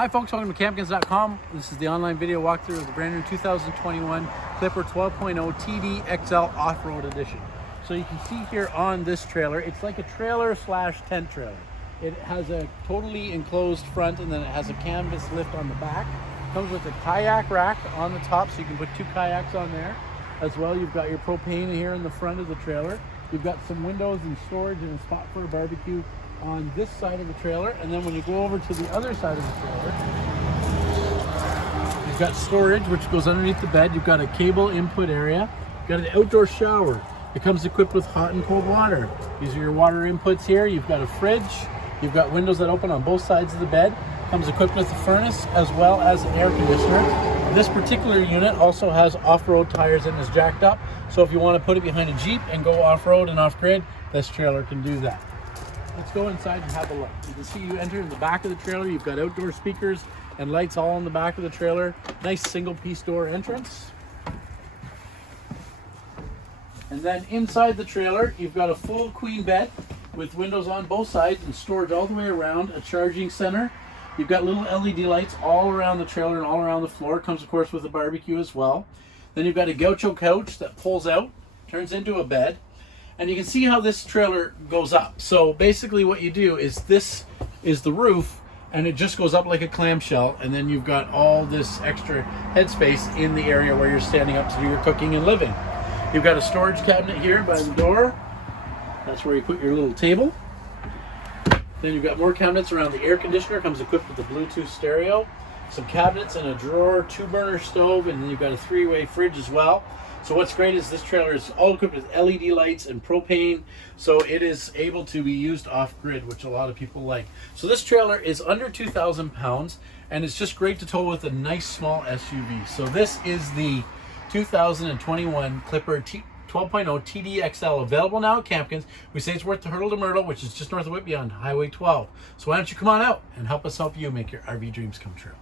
Hi folks, welcome to Campkins.com. This is the online video walkthrough of the brand new 2021 Clipper 12.0 TD XL Off-Road Edition. So you can see here on this trailer, it's like a trailer slash tent trailer. It has a totally enclosed front and then it has a canvas lift on the back. Comes with a kayak rack on the top so you can put 2 kayaks on there. As well, you've got your propane here in the front of the trailer. You've got some windows and storage and a spot for a barbecue on this side of the trailer, and then when you go over to the other side of the trailer, you've got storage which goes underneath the bed. You've got a cable input area. You've got an outdoor shower. It comes equipped with hot and cold water. These are your water inputs here. You've got a fridge. You've got windows that open on both sides of the bed. Comes equipped with a furnace as well as an air conditioner. This particular unit also has off-road tires and is jacked up. So if you want to put it behind a Jeep and go off-road and off-grid, this trailer can do that. Let's go inside and have a look. You can see you enter in the back of the trailer. You've got outdoor speakers and lights all in the back of the trailer. Nice single piece door entrance. And then inside the trailer, you've got a full queen bed with windows on both sides and storage all the way around, a charging center. You've got little LED lights all around the trailer and all around the floor. It comes, of course, with a barbecue as well. Then you've got a gaucho couch that pulls out, turns into a bed. And you can see how this trailer goes up. So basically what you do is this is the roof and it just goes up like a clamshell, and then you've got all this extra headspace in the area where you're standing up to do your cooking and living. You've got a storage cabinet here by the door. That's where you put your little table. Then you've got more cabinets around the air conditioner. Comes equipped with a Bluetooth stereo, some cabinets and a drawer, 2-burner stove, and then you've got a 3-way fridge as well. So what's great is this trailer is all equipped with LED lights and propane, so it is able to be used off-grid, which a lot of people like. So this trailer is under 2,000 pounds, and it's just great to tow with a nice small SUV. So this is the 2021 Clipper 12.0 TD XL, available now at Campkins. We say it's worth the hurdle to Myrtle, which is just north of Whitby on Highway 12. So why don't you come on out and help us help you make your RV dreams come true.